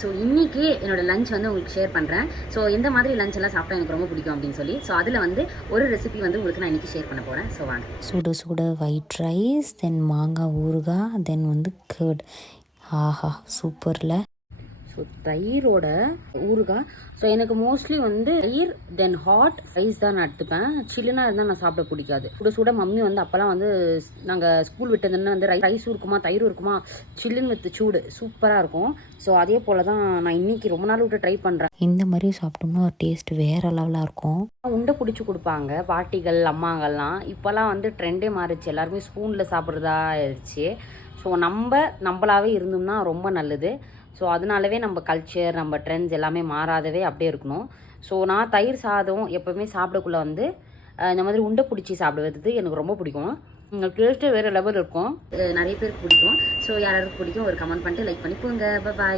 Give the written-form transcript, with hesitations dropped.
So இன்றைக்கி என்னோடய lunch வந்து உங்களுக்கு ஷேர் பண்ணுறேன். ஸோ எந்த மாதிரி லஞ்ச் எல்லாம் சாப்பிட்டா எனக்கு ரொம்ப பிடிக்கும் அப்படின்னு சொல்லி. ஸோ அதில் வந்து ஒரு ரெசிபி வந்து உங்களுக்கு நான் இன்றைக்கி ஷேர் பண்ண போகிறேன். ஸோ வாங்க. சுட சுட ஒயிட் ரைஸ், தென் மாங்காய் ஊறுகாய், தென் வந்து கர்ட். ஆஹா சூப்பரில். ஸோ தயிரோட ஊறுகாய். ஸோ எனக்கு மோஸ்ட்லி வந்து தயிர் தென் ஹாட் ரைஸ் தான் நான் எடுத்துப்பேன். சில்லுனா இருந்தால் நான் சாப்பிட பிடிக்காது. சுட சுட மம்மி வந்து அப்போல்லாம் வந்து நாங்கள் ஸ்கூல் விட்டதுன்னு வந்து ரைஸும் இருக்குமா தயிரும் இருக்குமா, சில்லுன்னு வித் சூடு சூப்பராக இருக்கும். ஸோ அதே போல் தான் நான் இன்றைக்கி ரொம்ப நாள் விட்டு ட்ரை பண்ணுறேன். இந்த மாதிரி சாப்பிட்டோம்னா டேஸ்ட் வேறு லெவலாக இருக்கும். உண்டை பிடிச்சி கொடுப்பாங்க பாட்டிகள் அம்மாங்கள்லாம். இப்போல்லாம் வந்து ட்ரெண்டே மாறிடுச்சு, எல்லாருமே ஸ்பூனில் சாப்பிட்றதா ஆயிடுச்சு. ஸோ நம்மளாவே இருந்தோம்னா ரொம்ப நல்லது. ஸோ அதனாலவே நம்ம கல்ச்சர் நம்ம ட்ரெண்ட்ஸ் எல்லாமே மாறாதவே அப்படியே இருக்கணும். ஸோ நான் தயிர் சாதம் எப்போவுமே சாப்பிடக்குள்ளே வந்து இந்த மாதிரி உண்டை பிடிச்சி சாப்பிடுவது எனக்கு ரொம்ப பிடிக்கும். டேஸ்ட்டு வேறு லெவல் இருக்கும். நிறைய பேருக்கு பிடிக்கும். ஸோ யாராருக்கு பிடிக்கும் ஒரு கமெண்ட் பண்ணிட்டு லைக் பண்ணி போங்க. பாய்.